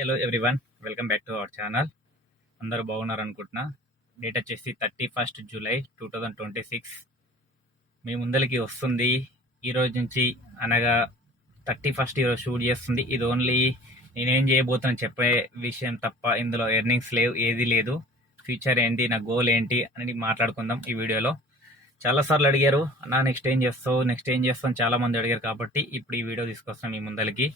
Hello everyone, welcome back to our channel. అందరూ బాగున్నారు అనుకుంటున్నా. డేట్ వచ్చేసి 31st జూలై 2026 మీ ముందరికి వస్తుంది. ఈరోజు నుంచి అనగా 31st ఈరోజు షూట్ చేస్తుంది. ఇది ఓన్లీ నేనేం చేయబోతున్నా చెప్పే విషయం తప్ప ఇందులో ఎర్నింగ్స్ లేవు, ఏది లేదు. ఫ్యూచర్ ఏంటి, నా గోల్ ఏంటి అని మాట్లాడుకుందాం ఈ వీడియోలో. చాలాసార్లు అడిగారు, అన్నా నెక్స్ట్ ఏం చేస్తాం చాలామంది అడిగారు. కాబట్టి ఇప్పుడు ఈ వీడియో తీసుకొస్తాం మీ ముందరికి.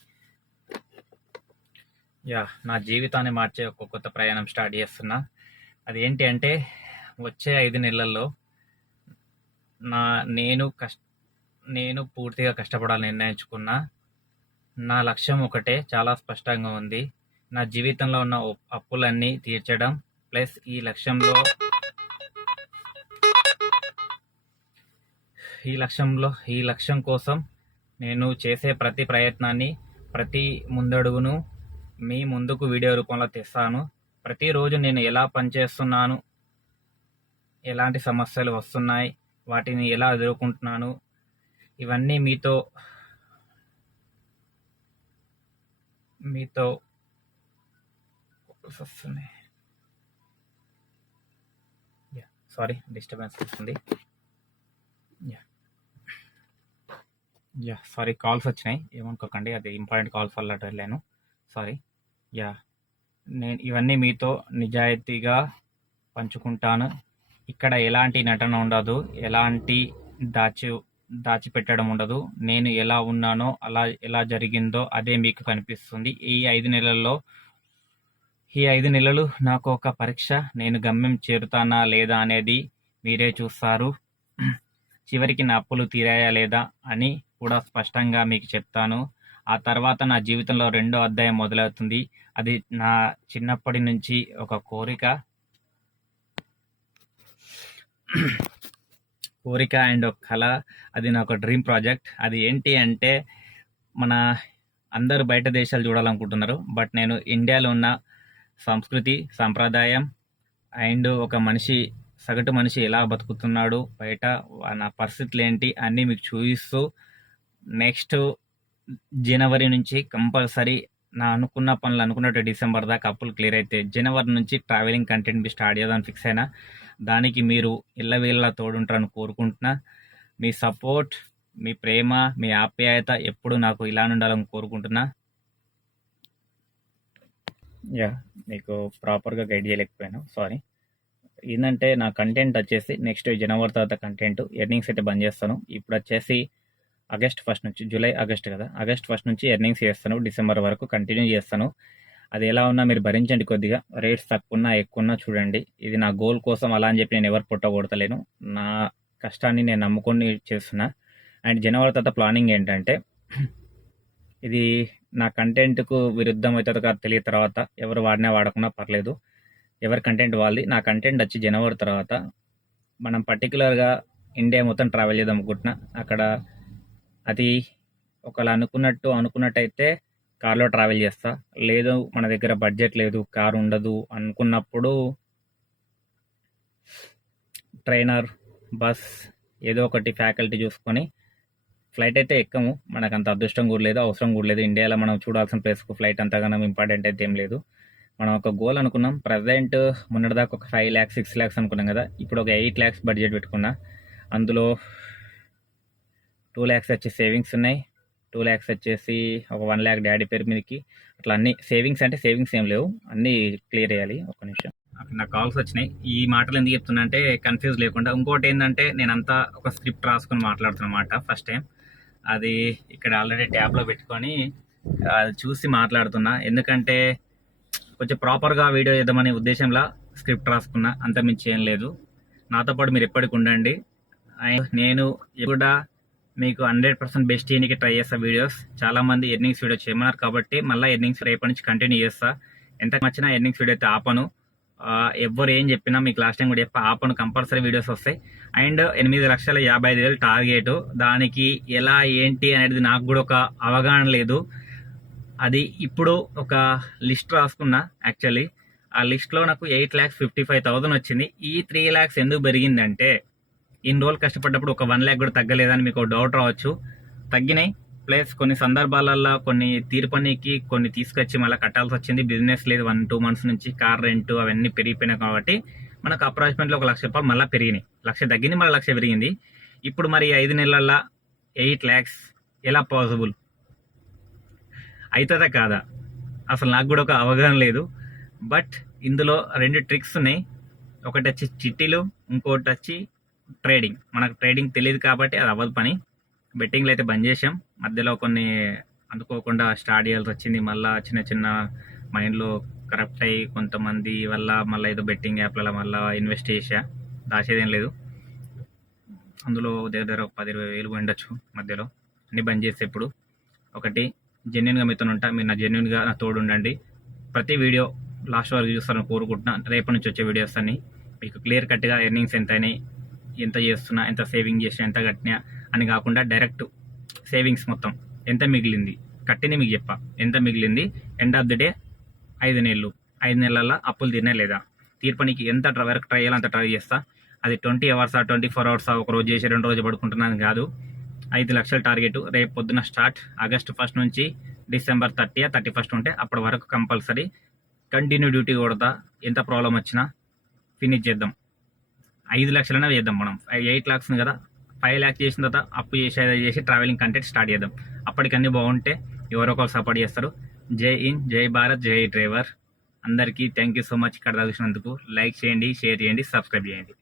నా జీవితాన్ని మార్చే ఒక కొత్త ప్రయాణం స్టార్ట్ చేస్తున్నా. అది ఏంటి అంటే, వచ్చే 5 నెలల్లో నేను పూర్తిగా కష్టపడాలని నిర్ణయించుకున్నా. నా లక్ష్యం ఒకటే, చాలా స్పష్టంగా ఉంది. నా జీవితంలో ఉన్న అప్పులన్నీ తీర్చడం. ప్లస్ ఈ లక్ష్యం కోసం నేను చేసే ప్రతి ప్రయత్నాన్ని, ప్రతి ముందడుగును మీ ముందుకు వీడియో రూపంలో తెస్తాను. ప్రతిరోజు నేను ఎలా పనిచేస్తున్నాను, ఎలాంటి సమస్యలు వస్తున్నాయి, వాటిని ఎలా ఎదుర్కొంటున్నాను, ఇవన్నీ మీతో వస్తున్నాయి. సారీ, డిస్టర్బెన్స్ వస్తుంది. సారీ, కాల్స్ వచ్చినాయి, ఏమనుకోకండి. అది ఇంపార్టెంట్ కాల్స్ వల్ల వెళ్ళాను, సారీ. నేను ఇవన్నీ మీతో నిజాయితీగా పంచుకుంటాను. ఇక్కడ ఎలాంటి నటన ఉండదు, ఎలాంటి దాచిపెట్టడం ఉండదు. నేను ఎలా ఉన్నానో, ఎలా జరిగిందో అదే మీకు కనిపిస్తుంది. ఈ 5 నెలలు నాకు ఒక పరీక్ష. నేను గమ్యం చేరుతానా లేదా అనేది మీరే చూస్తారు. చివరికి నా అప్పులు తీరాయా లేదా అని కూడా స్పష్టంగా మీకు చెప్తాను. ఆ తర్వాత నా జీవితంలో 2వ అధ్యాయం మొదలవుతుంది. అది నా చిన్నప్పటి నుంచి ఒక కోరిక అండ్ ఒక కళ. అది నా ఒక డ్రీమ్ ప్రాజెక్ట్. అది ఏంటి అంటే, మన అందరూ బయట దేశాలు చూడాలనుకుంటున్నారు, బట్ నేను ఇండియాలో ఉన్న సంస్కృతి, సంప్రదాయం అండ్ ఒక సగటు మనిషి ఎలా బతుకుతున్నాడు, బయట నా పరిస్థితులు ఏంటి అన్నీ మీకు చూపిస్తూ, నెక్స్ట్ జనవరి నుంచి కంపల్సరీ నా అనుకున్న పనులు అనుకున్నట్టు డిసెంబర్ దాకా అప్పులు క్లియర్ అయితే జనవరి నుంచి ట్రావెలింగ్ కంటెంట్ స్టార్ట్ చేద్దామని ఫిక్స్ అయినా. దానికి మీరు ఇళ్ళవేళ్ళ తోడుంటారని కోరుకుంటున్నా. మీ సపోర్ట్, మీ ప్రేమ, మీ ఆప్యాయత ఎప్పుడు నాకు ఇలా ఉండాలని కోరుకుంటున్నా. మీకు ప్రాపర్గా గైడ్ చేయలేకపోయాను, సారీ. ఏంటంటే, నా కంటెంట్ వచ్చేసి నెక్స్ట్ జనవరి తర్వాత కంటెంట్ ఎర్నింగ్స్ అయితే బంద్ చేస్తాను. ఇప్పుడు వచ్చేసి ఆగస్ట్ 1 నుంచి, జూలై ఆగస్ట్ కదా, ఆగస్ట్ 1 నుంచి ఎర్నింగ్స్ చేస్తాను. డిసెంబర్ వరకు కంటిన్యూ చేస్తాను. అది ఎలా ఉన్నా మీరు భరించండి. కొద్దిగా రేట్స్ తక్కువ ఎక్కువ చూడండి. ఇది నా గోల్ కోసం అలా అని చెప్పి నేను ఎవరు పుట్టగొడతలేను. నా కష్టాన్ని నేను నమ్ముకొని చేస్తున్నా. అండ్ జనవరి తర్వాత ప్లానింగ్ ఏంటంటే, ఇది నా కంటెంట్కు విరుద్ధం అవుతుందో కాదు తెలియదు. తర్వాత ఎవరు వాడకున్నా పర్లేదు, ఎవరి కంటెంట్ వాళ్ళది. నా కంటెంట్ వచ్చి జనవరి తర్వాత మనం పర్టికులర్గా ఇండియా మొత్తం ట్రావెల్ చేద్దాం అనుకుంటున్నా. అక్కడ అది ఒకవేళ అనుకున్నట్టయితే కార్లో ట్రావెల్ చేస్తా. లేదు మన దగ్గర బడ్జెట్ లేదు, కారు ఉండదు అనుకున్నప్పుడు ట్రైనర్, బస్ ఏదో ఒకటి ఫ్యాకల్టీ చూసుకొని ఫ్లైట్ అయితే ఎక్కము. మనకు అంత అదృష్టం కూడా లేదు, అవసరం కూడా లేదు. ఇండియాలో మనం చూడాల్సిన ప్లేస్కు ఫ్లైట్ అంతగానో ఇంపార్టెంట్ అయితే ఏం లేదు. మనం ఒక గోల్ అనుకున్నాం. ప్రజెంట్ మొన్నటిదాకా ఒక 5 lakhs 6 lakhs అనుకున్నాం కదా, ఇప్పుడు ఒక 8 lakhs బడ్జెట్ పెట్టుకున్నా. అందులో 2 lakhs వచ్చి సేవింగ్స్ ఉన్నాయి, 2 lakhs వచ్చేసి ఒక 1 lakh డాడీ పేరు మీదకి. అట్లా అన్ని సేవింగ్స్ ఏం లేవు, అన్నీ క్లియర్ చేయాలి. ఒక నిమిషం, నాకు కాల్స్ వచ్చినాయి. ఈ మాటలు ఎందుకు చెప్తున్నా అంటే కన్ఫ్యూజ్ లేకుండా. ఇంకోటి ఏంటంటే, నేనంతా ఒక స్క్రిప్ట్ రాసుకొని మాట్లాడుతున్నమాట ఫస్ట్ టైం. అది ఇక్కడ ఆల్రెడీ ట్యాబ్లో పెట్టుకొని అది చూసి మాట్లాడుతున్నా. ఎందుకంటే కొంచెం ప్రాపర్గా వీడియో చేద్దామనే ఉద్దేశంలో స్క్రిప్ట్ రాసుకున్నా, అంతమించి ఏం లేదు. నాతో పాటు మీరు ఎప్పటికి ఉండండి. నేను కూడా మీకు 100% బెస్ట్ చేయడానికి ట్రై చేస్తా వీడియోస్. చాలామంది ఎర్నింగ్స్ వీడియో చేయమన్నారు కాబట్టి మళ్ళీ ఎర్నింగ్స్ రేపటి నుంచి కంటిన్యూ చేస్తా. ఎంత నచ్చినా ఎర్నింగ్స్ వీడియో అయితే ఆపను. ఎవరు ఏం చెప్పినా మీకు లాస్ట్ టైం కూడా ఆపను, కంపల్సరీ వీడియోస్ వస్తాయి. And 8,55,000 target. దానికి ఎలా ఏంటి అనేది నాకు కూడా ఒక అవగాహన లేదు. అది ఇప్పుడు ఒక లిస్ట్ రాసుకున్నా. యాక్చువల్లీ ఆ లిస్ట్లో నాకు 8,55,000 వచ్చింది. ఈ 3 lakhs ఎందుకు పెరిగిందంటే, ఇన్ని రోజులు కష్టపడ్డప్పుడు ఒక 1 lakh కూడా తగ్గలేదని మీకు డౌట్ రావచ్చు. తగ్గినాయి. ప్లస్ కొన్ని సందర్భాలలో కొన్ని తీర్పనికి కొన్ని తీసుకొచ్చి మళ్ళీ కట్టాల్సి వచ్చింది. బిజినెస్ లేదు 1-2 మంత్స్ నుంచి, కార్ రెంట్ అవన్నీ పెరిగిపోయినాయి కాబట్టి మనకు అప్రాక్సిమేట్లీ ₹1,00,000 మళ్ళీ పెరిగినాయి. 1,00,000 తగ్గింది, మళ్ళీ 1,00,000 పెరిగింది. ఇప్పుడు మరి 5 నెలల్లో 8 lakhs ఎలా పాసిబుల్ అవుతుందా కాదా? అసలు నాకు కూడా ఒక అవగాహన లేదు. బట్ ఇందులో 2 ట్రిక్స్ ఉన్నాయి. ఒకటి వచ్చి చిట్టీలు, ఇంకోటి వచ్చి ట్రేడింగ్. మనకు ట్రేడింగ్ తెలియదు కాబట్టి అది అవ్వదు పని. బెట్టింగ్లు అయితే బంద్ చేసాం. మధ్యలో కొన్ని అనుకోకుండా స్టార్ట్ చేయాల్సి వచ్చింది. మళ్ళీ చిన్న చిన్న మైండ్లో కరప్ట్ అయ్యి కొంతమంది వల్ల మళ్ళీ ఏదో బెట్టింగ్ యాప్లలో మళ్ళీ ఇన్వెస్ట్ చేసా. దాచేదేం లేదు. అందులో దగ్గర 10-20 వేలు ఉండొచ్చు మధ్యలో. అన్ని బంద్ చేస్తే ఇప్పుడు ఒకటి జెన్యున్గా మీతో ఉంటా. మీరు నా జెన్యున్గా నా తోడు ఉండండి. ప్రతి వీడియో లాస్ట్ వరకు చూస్తారని కోరుకుంటున్నా. రేపటి నుంచి వచ్చే వీడియోస్ అన్ని మీకు క్లియర్ కట్గా ఎర్నింగ్స్ ఎంత అయినాయి, ఎంత చేస్తున్నా, ఎంత సేవింగ్ చేసినా, ఎంత కట్టినా అని కాకుండా డైరెక్ట్ సేవింగ్స్ మొత్తం ఎంత మిగిలింది కట్టింది మీకు చెప్పా. ఎంత మిగిలింది ఎండ్ ఆఫ్ ది డే 5 నెలలు 5 నెలల్లో అప్పులు తినే లేదా తీర్పనికి ఎంత వరకు ట్రై చేయాలో అంత ట్రై చేస్తా. అది 20 hours 24 hours ఒక రోజు చేసి 2 రోజు పడుకుంటున్నాను కాదు. 5 లక్షల టార్గెట్ రేపు పొద్దున స్టార్ట్. August 1 నుంచి December 30, 31 ఉంటే అప్పటి వరకు కంపల్సరీ కంటిన్యూ డ్యూటీ కొడతా. ఎంత ప్రాబ్లం వచ్చినా ఫినిష్ చేద్దాం. 5 లక్షలైనా చేద్దాం. మనం 8 lakhs కదా, 5 lakhs చేసిన తర్వాత అప్పు చేసి ట్రావెలింగ్ కంటెంట్ స్టార్ట్ చేద్దాం. అప్పటికన్నీ బాగుంటే ఎవరో ఒకరు సపోర్ట్ చేస్తారు. జై హింద్, జై భారత్, జై డ్రైవర్. అందరికీ థ్యాంక్ యూ సో మచ్. ఇక్కడ చూసినందుకు లైక్ చేయండి, షేర్ చేయండి, సబ్స్క్రైబ్ చేయండి.